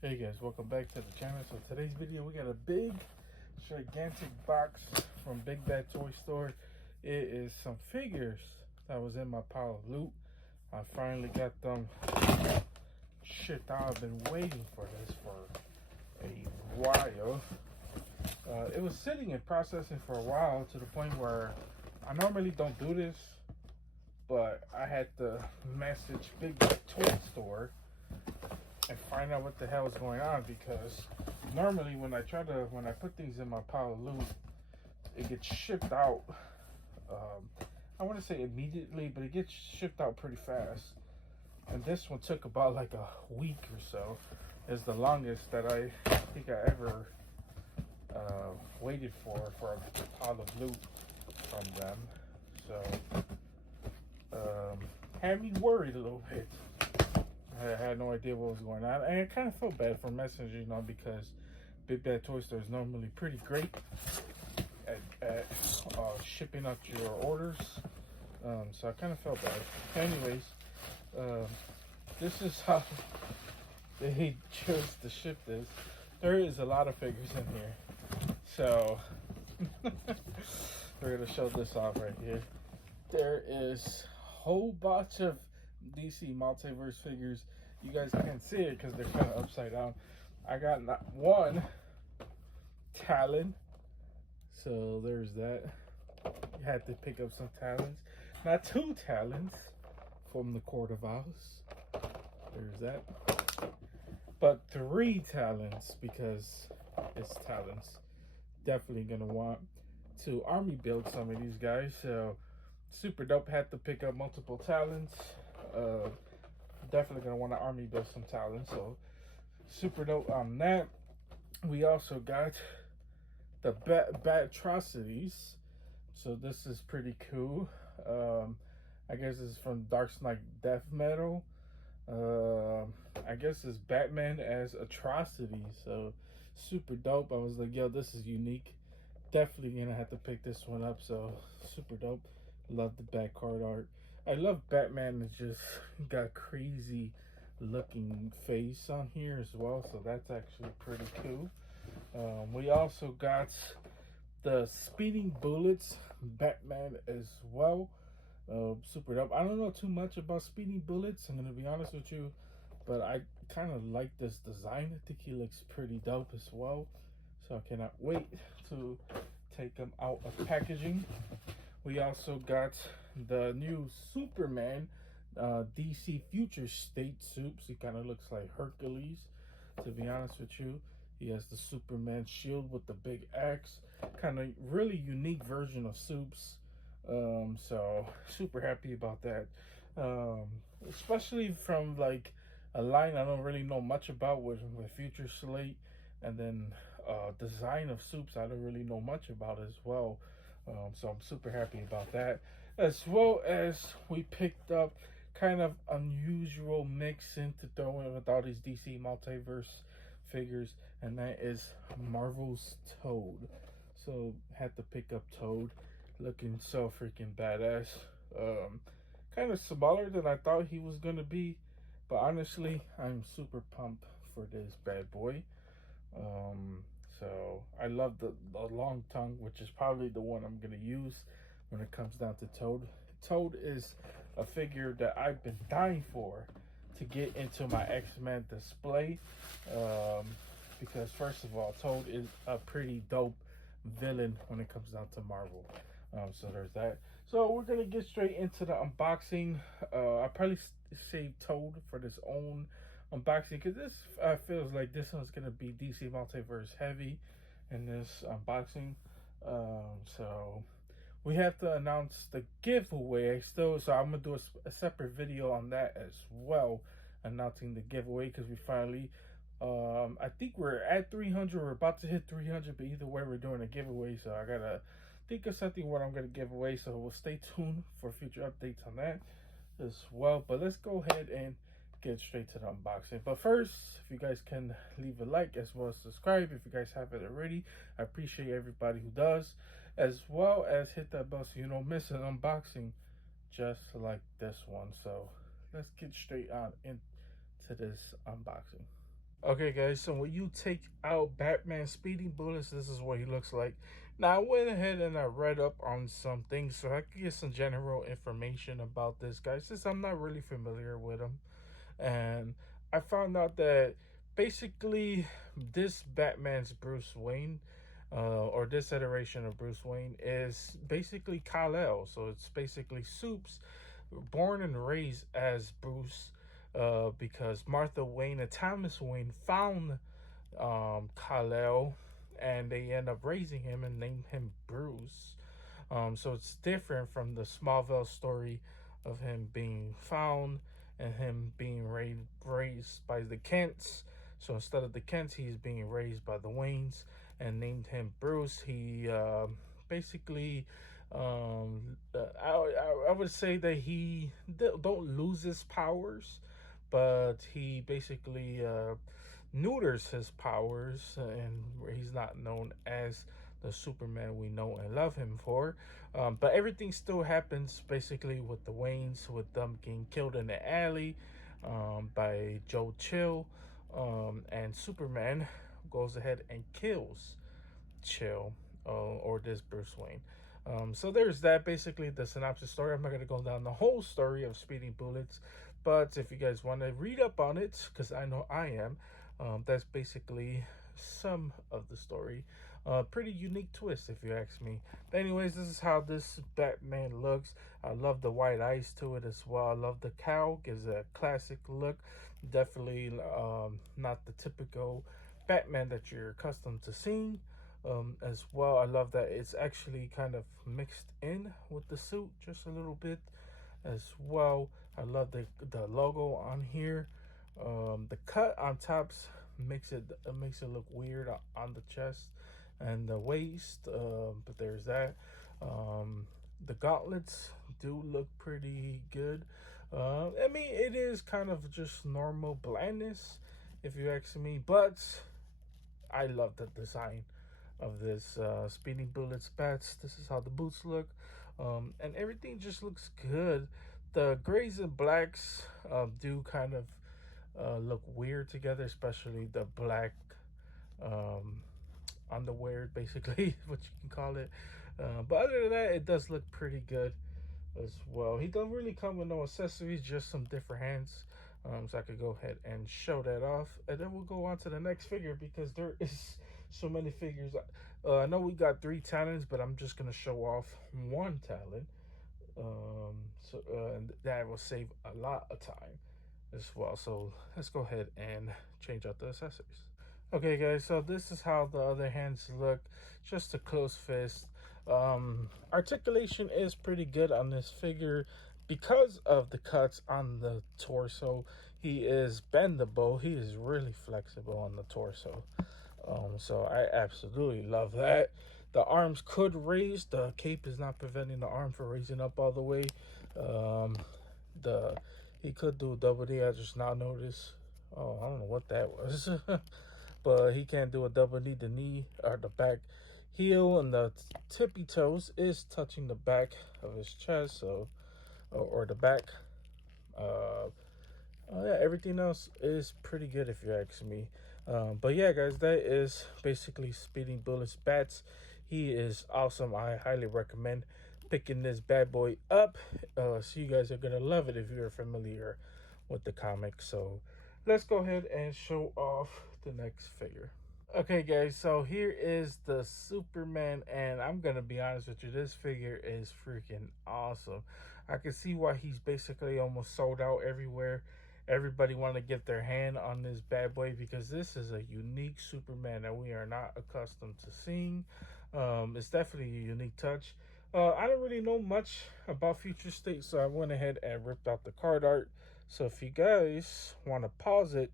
Hey guys, welcome back to the channel. So today's video, we got a big, gigantic box from Big Bad Toy Store. It is some figures that was in my pile of loot. I finally got them shipped out. I've been waiting for this for a while. It was sitting in processing for a while, to the point where I normally don't do this, but I had to message Big Bad Toy Store and find out what the hell is going on, because normally when I put things in my pile of loot, it gets shipped out. I want to say immediately, but it gets shipped out pretty fast. And this one took about like a week or so. Is the longest that I think I ever waited for a pile of loot from them. So had me worried a little bit. I had no idea what was going on, and I kind of felt bad for messaging, because Big Bad Toy Store is normally pretty great at shipping out your orders. So I kind of felt bad. Anyways, this is how they chose to ship this. There is a lot of figures in here, so we're gonna show this off right here. There is a whole bunch of DC Multiverse figures. You guys can't see it because they're kind of upside down. I got not one Talon, so there's that. You had to pick up some Talons. Not two Talons from the Court of Owls. There's that. But three Talons, because it's Talons. Definitely gonna want to army build some of these guys. So super dope. Had to pick up multiple Talons. Definitely gonna want to army build some Talons. So super dope on that. We also got the Batrocitus. So this is pretty cool. I guess it's from Dark Knight Death Metal. I guess it's Batman as Atrocity. So super dope. I was like, yo, this is unique. Definitely gonna have to pick this one up. So super dope. Love the back card art. I love Batman. It's just got crazy looking face on here as well, so that's actually pretty cool. We also got the Speeding Bullets Batman as well. Super dope. I don't know too much about Speeding Bullets, I'm gonna be honest with you, but I kind of like this design. I think he looks pretty dope as well, so I cannot wait to take him out of packaging. We also got the new Superman DC Future State Soups. He kind of looks like Hercules, to be honest with you. He has the Superman shield with the big axe. Kind of really unique version of Soups. So super happy about that. Especially from like a line I don't really know much about with Future Slate. And then design of Soups I don't really know much about as well. So I'm super happy about that, as well as we picked up kind of unusual mix in to throw in with all these DC Multiverse figures, and that is Marvel's Toad. So had to pick up Toad, looking so freaking badass. Kind of smaller than I thought he was gonna be, but honestly, I'm super pumped for this bad boy. So I love the long tongue, which is probably the one I'm gonna use when it comes down to Toad. Toad is a figure that I've been dying for to get into my X-Men display, because first of all, Toad is a pretty dope villain when it comes down to Marvel. So there's that. So we're gonna get straight into the unboxing. I probably save Toad for this own unboxing, because this feels like this one's gonna be DC Multiverse heavy in this unboxing. So we have to announce the giveaway still, so I'm gonna do a separate video on that as well, announcing the giveaway, because we finally I think we're at 300. We're about to hit 300, but either way we're doing a giveaway, so I gotta think of something what I'm gonna give away. So we'll stay tuned for future updates on that as well. But let's go ahead and get straight to the unboxing. But first, if you guys can leave a like as well as subscribe if you guys haven't already, I appreciate everybody who does, as well as hit that bell so you don't miss an unboxing just like this one. So let's get straight on into this unboxing. Okay, guys, so when you take out Batman's speeding bullets, this is what he looks like. Now, I went ahead and I read up on some things so I could get some general information about this guy, since I'm not really familiar with him. And I found out that basically this Batman's Bruce Wayne, or this iteration of Bruce Wayne, is basically Kal-El. So it's basically Soups, born and raised as Bruce, because Martha Wayne and Thomas Wayne found Kal-El, and they end up raising him and named him Bruce. So it's different from the Smallville story of him being found and him being raised by the Kents. So instead of the Kents, he's being raised by the Waynes and named him Bruce. He basically, I would say that he don't lose his powers, but he basically neuters his powers, and he's not known as the Superman we know and love him for. But everything still happens basically with the Waynes, with them getting killed in the alley by Joe Chill, and Superman goes ahead and kills Chill, or this Bruce Wayne. So there's that. Basically, the synopsis story. I'm not gonna go down the whole story of Speeding Bullets, but if you guys want to read up on it, because I know I am, that's basically some of the story. Pretty unique twist, if you ask me. But anyways, this is how this Batman looks. I love the white eyes to it as well. I love the cowl, gives a classic look. Definitely not the typical Batman that you're accustomed to seeing. As well, I love that it's actually kind of mixed in with the suit just a little bit as well. I love the logo on here. The cut on tops makes it look weird on the chest and the waist. But there's that. The gauntlets do look pretty good. I mean, it is kind of just normal blandness, if you ask me, but I love the design of this Speeding Bullets bats. This is how the boots look, and everything just looks good. The grays and blacks do kind of look weird together, especially the black um, underwear, basically, what you can call it. But other than that, it does look pretty good as well. He don't really come with no accessories, just some different hands. So I could go ahead and show that off, and then we'll go on to the next figure because there is so many figures. I know we got 3 Talons, but I'm just gonna show off 1 Talon. And that will save a lot of time as well. So let's go ahead and change out the accessories. Okay, guys, so this is how the other hands look. Just a close fist. Articulation is pretty good on this figure because of the cuts on the torso. He is bendable. He is really flexible on the torso. So I absolutely love that. The arms could raise. The cape is not preventing the arm from raising up all the way. Um, the He could do a double D. I just now noticed. Oh, I don't know what that was. But he can't do a double knee. The knee or the back heel and the tippy toes is touching the back of his chest, so or the back. Uh, yeah, everything else is pretty good if you ask me. But yeah, guys, that is basically Speeding Bullets Bats. He is awesome. I highly recommend picking this bad boy up. So you guys are gonna love it if you're familiar with the comic. So let's go ahead and show off the next figure. Okay, guys, so here is the Superman, and I'm gonna be honest with you, this figure is freaking awesome. I can see why he's basically almost sold out everywhere. Everybody want to get their hand on this bad boy because this is a unique Superman that we are not accustomed to seeing. It's definitely a unique touch. I don't really know much about Future State, so I went ahead and ripped out the card art. So if you guys want to pause it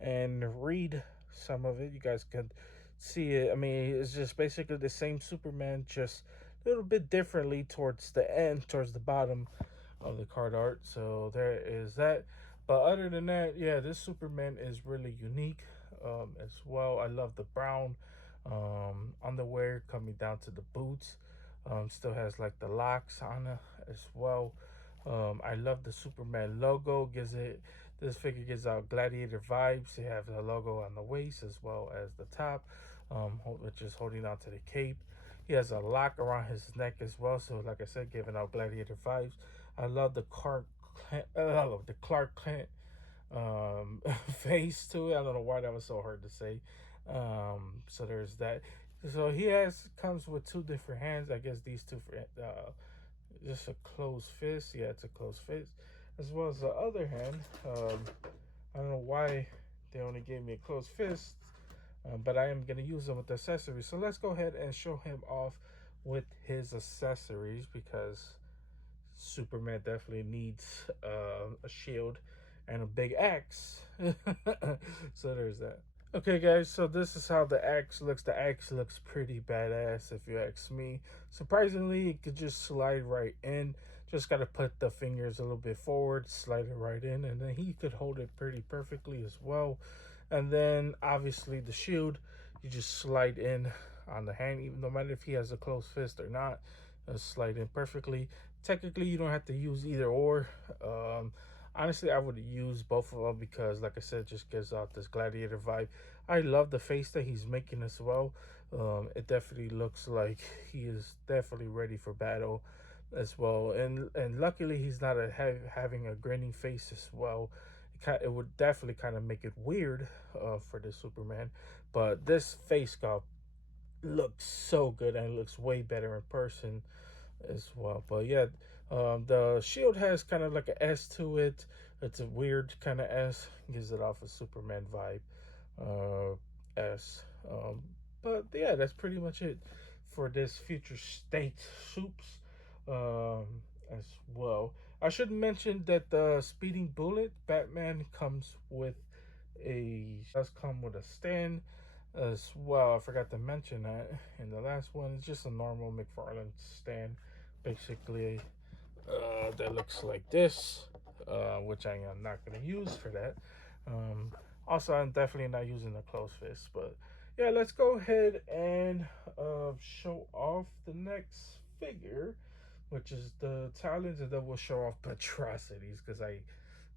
and read some of it, you guys can see it. I mean, it's just basically the same Superman, just a little bit differently towards the end, towards the bottom of the card art. So there is that. But other than that, yeah, this Superman is really unique as well. I love the brown underwear coming down to the boots. Still has like the locks on it as well. I love the Superman logo. Gives it This figure gives out gladiator vibes. He has a logo on the waist as well as the top, which is holding on to the cape. He has a lock around his neck as well. So, like I said, giving out gladiator vibes. I love the Clark Kent face to it. I don't know why that was so hard to say. So there's that. So he comes with two different hands. I guess these two for just a closed fist. Yeah, it's a closed fist, as well as the other hand. I don't know why they only gave me a closed fist, but I am gonna use them with the accessories. So let's go ahead and show him off with his accessories, because Superman definitely needs a shield and a big axe. So there's that. Okay, guys, so this is how the axe looks. The axe looks pretty badass, if you ask me. Surprisingly, it could just slide right in. Just got to put the fingers a little bit forward, slide it right in, and then he could hold it pretty perfectly as well. And then, obviously, the shield, you just slide in on the hand, even no matter if he has a closed fist or not, slide in perfectly. Technically, you don't have to use either or. Honestly, I would use both of them because, like I said, it just gives out this gladiator vibe. I love the face that he's making as well. It definitely looks like he is definitely ready for battle as well. And luckily, he's not having a grinning face as well. It would definitely kind of make it weird for the Superman. But this face sculpt looks so good, and it looks way better in person as well. But yeah, the shield has kind of like an S to it. It's a weird kind of S, gives it off a Superman vibe. S. But yeah, that's pretty much it for this future state soups as well. I should mention that the speeding bullet Batman does come with a stand as well. I forgot to mention that in the last one. It's just a normal McFarlane stand, basically. That looks like this, which I am not going to use for that. Also, I'm definitely not using a closed fist. But yeah, let's go ahead and show off the next figure, which is the Talons, and then we'll show off Batrocitus, because I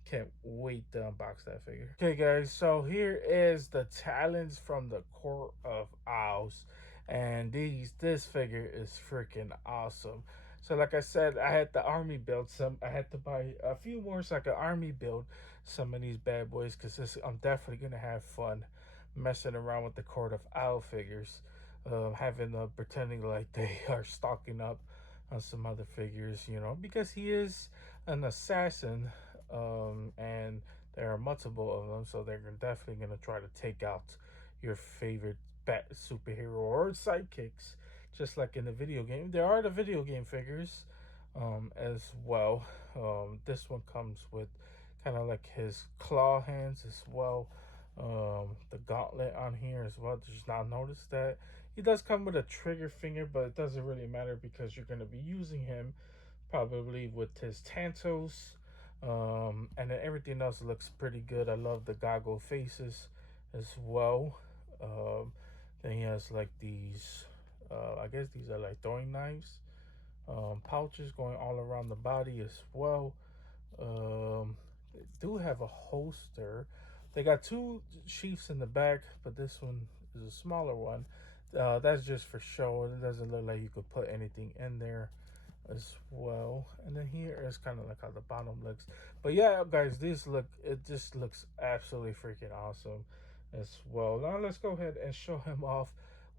can't wait to unbox that figure. Okay, guys, so here is the Talons from the Court of Owls, and this figure is freaking awesome. So like I said, I had the army build some. I had to buy a few more so I could army build some of these bad boys, because I'm definitely gonna have fun messing around with the Court of Owl figures, pretending like they are stocking up on some other figures, because he is an assassin, and there are multiple of them, so they're definitely going to try to take out your favorite bat superhero or sidekicks, just like in the video game. There are the video game figures as well. This one comes with kind of like his claw hands as well. The gauntlet on here as well. Just now notice that he does come with a trigger finger, but it doesn't really matter because you're going to be using him probably with his tantos, and then everything else looks pretty good. I love the goggle faces as well. Then he has like these, I guess these are like throwing knives, pouches going all around the body as well. They do have a holster. They got two sheaths in the back, but this one is a smaller one. That's just for show. It doesn't look like you could put anything in there as well. And then here is kind of like how the bottom looks. But yeah, guys, it just looks absolutely freaking awesome as well. Now let's go ahead and show him off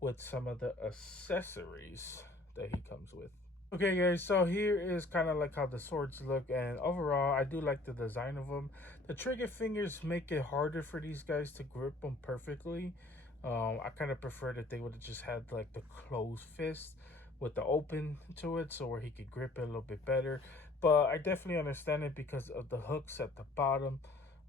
with some of the accessories that he comes with. Okay, guys, so here is kind of like how the swords look, and overall I do like the design of them. The trigger fingers make it harder for these guys to grip them perfectly. I kind of prefer that they would have just had like the closed fist with the open to it, so where he could grip it a little bit better. But I definitely understand it because of the hooks at the bottom,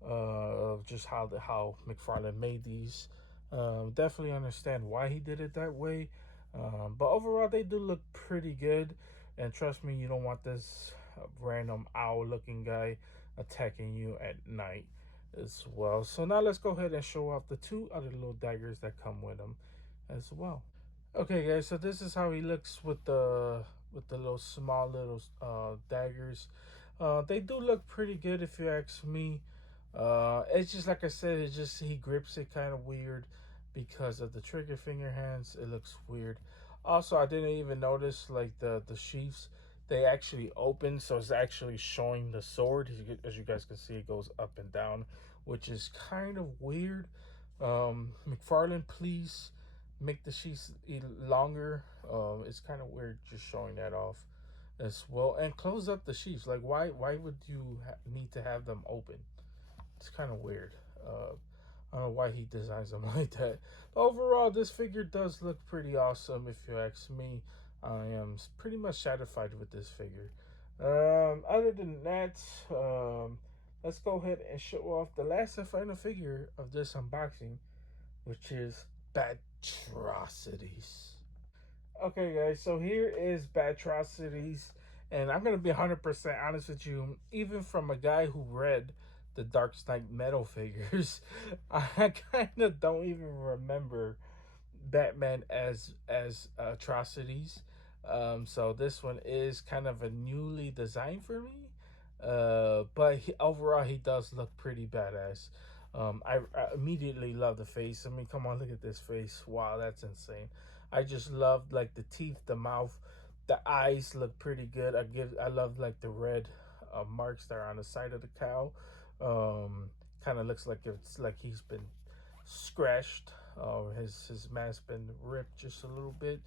of just how McFarlane made these. Definitely understand why he did it that way. But overall, they do look pretty good. And trust me, you don't want this random owl-looking guy attacking you at night as well. So now let's go ahead and show off the two other little daggers that come with them as well. Okay, guys, so this is how he looks with the little small little daggers. They do look pretty good if you ask me. It's just like I said, it's just he grips it kind of weird because of the trigger finger hands. It looks weird. Also, I didn't even notice like the sheaths. They actually open, so it's actually showing the sword. As you guys can see, it goes up and down, which is kind of weird. McFarlane, please make the sheaths longer. It's kind of weird just showing that off as well, and close up the sheaths. Like, why would you need to have them open? It's kind of weird. I don't know why he designs them like that. But overall, this figure does look pretty awesome. If you ask me, I am pretty much satisfied with this figure. Other than that, let's go ahead and show off the last and final figure of this unboxing, which is Batrocitus. Okay, guys, so here is Batrocities, and I'm gonna be 100% honest with you. Even from a guy who read the Dark Knight metal figures, I kind of don't even remember Batman as atrocities. So this one is kind of a newly designed for me. But overall, he does look pretty badass. I immediately love the face. I mean, come on, look at this face. Wow, that's insane. I just love like the teeth, the mouth, the eyes look pretty good. I love like the red marks that are on the side of the cow. Kind of looks like it's like he's been scratched. His mask been ripped just a little bit.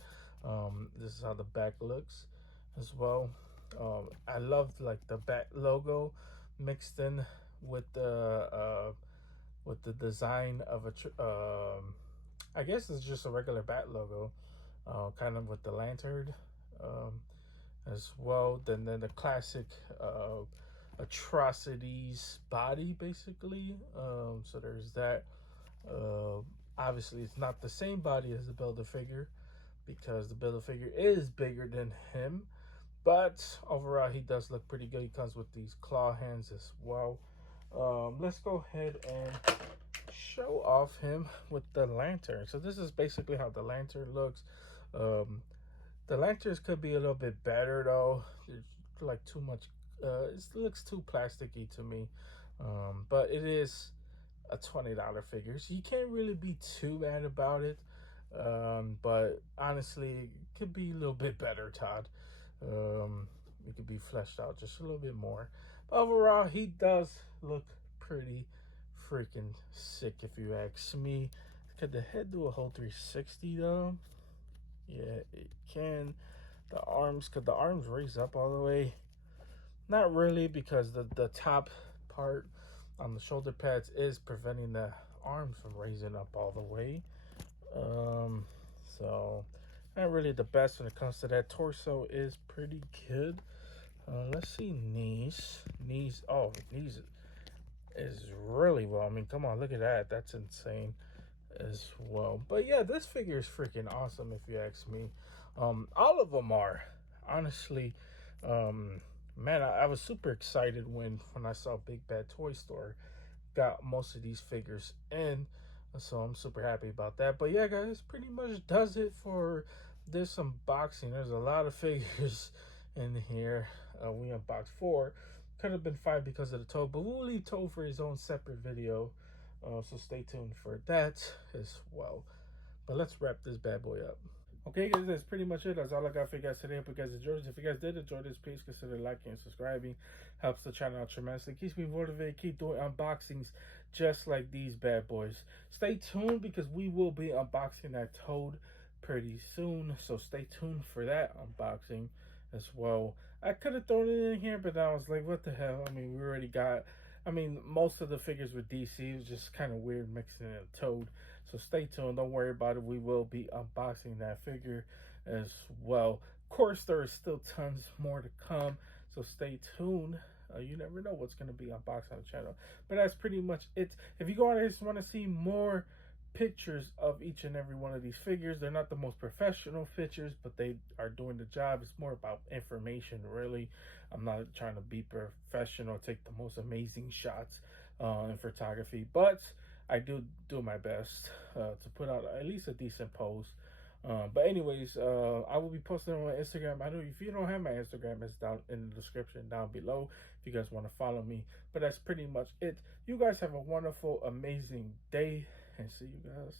This is how the back looks as well. I love like the bat logo mixed in with the design of I guess it's just a regular bat logo, kind of with the lantern um, as well. Then the classic atrocities body basically. So there's that. Uh, Obviously, it's not the same body as the Build-A-Figure because the Build-A-Figure is bigger than him. But overall, he does look pretty good. He comes with these claw hands as well. Let's go ahead and show off him with the lantern. So this is basically how the lantern looks. Um, the lanterns could be a little bit better though. It's like too much. It looks too plasticky to me. But it is a $20 figure, so you can't really be too bad about it. But honestly, it could be a little bit better, Todd. It could be fleshed out just a little bit more. But overall, he does look pretty freaking sick, if you ask me. Could the head do a whole 360 though? Yeah, it can. Could the arms raise up all the way? Not really, because the top part on the shoulder pads is preventing the arms from raising up all the way. So not really the best when it comes to that. Torso is pretty good. Let's see knees. Knees is really well. I mean, come on, look at that. That's insane as well. But yeah, this figure is freaking awesome if you ask me. All of them are, honestly. Man, I was super excited when I saw Big Bad Toy Store got most of these figures in, so I'm super happy about that. But yeah, guys, pretty much does it for this unboxing. There's a lot of figures in here. We unboxed 4. Could have been 5 because of the Toad, but we'll leave Toad for his own separate video, so stay tuned for that as well. But let's wrap this bad boy up. Okay, guys, that's pretty much it. That's all I got for you guys today. Hope you guys enjoyed this. If you guys did enjoy this, please consider liking and subscribing. Helps the channel out tremendously. Keeps me motivated. Keep doing unboxings just like these bad boys. Stay tuned because we will be unboxing that Toad pretty soon. So stay tuned for that unboxing as well. I could have thrown it in here, but I was like, what the hell? I mean, we already got... I mean, most of the figures with DC is just kind of weird mixing in a Toad. So stay tuned. Don't worry about it. We will be unboxing that figure as well. Of course, there is still tons more to come. So stay tuned. You never know what's going to be unboxed on the channel. But that's pretty much it. If you go on and just want to see more pictures of each and every one of these figures, they're not the most professional pictures, but they are doing the job. It's more about information, really. I'm not trying to be professional, take the most amazing shots in photography, but I do my best to put out at least a decent pose But anyways, I will be posting on my Instagram. I know if you don't have my Instagram, it's down in the description down below if you guys want to follow me. But that's pretty much it. You guys have a wonderful, amazing day, and see you guys